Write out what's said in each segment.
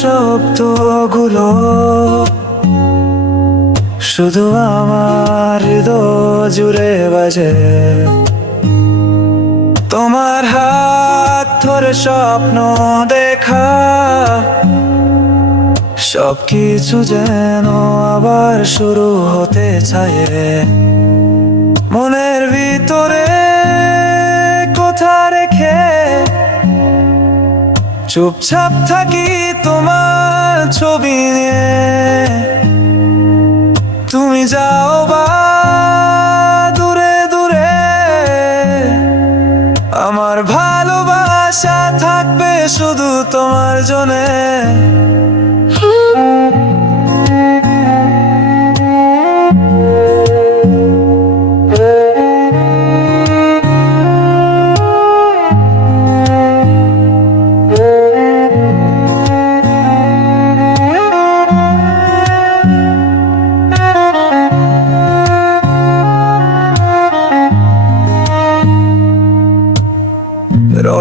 শব্দগুলো শুধু আমার জুড়ে বাজে। তোমার হাত ধরে স্বপ্ন দেখা। সব কিছু যেন আবার শুরু হতে চায়। মনের চুপচাপ থাকি তোমার ছবি নিয়ে। তুমি যাও বা দূরে দূরে। আমার ভালোবাসা থাকবে শুধু তোমার জন্যে।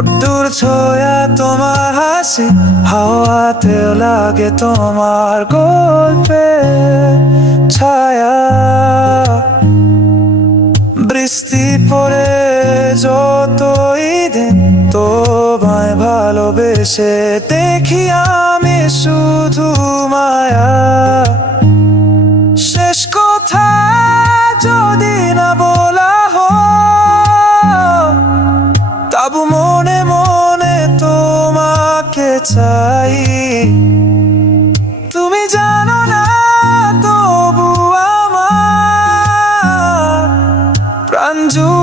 রোদ্দুর ছোয়া তোমার হাসি, হাওয়াতে লাগে তোমার গল্পে ছায়া। বৃষ্টি পড়ে যতই দিন, তোমায় ভালোবেসে দেখি আমি শুধু মায়া। শেষ কথা যদি না do